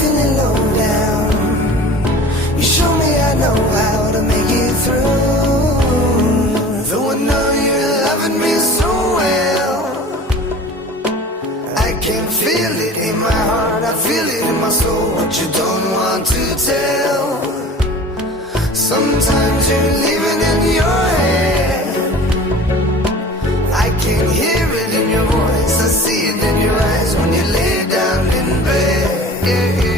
feeling low down. You show me I know how to make it through. Though I know you're loving me so well, I can feel it in my heart, I feel it in my soul. What you don't want to tell, sometimes you're living in your head. I can hear it in your voice, I see it in your eyes when you lay down in bed. Yeah, yeah.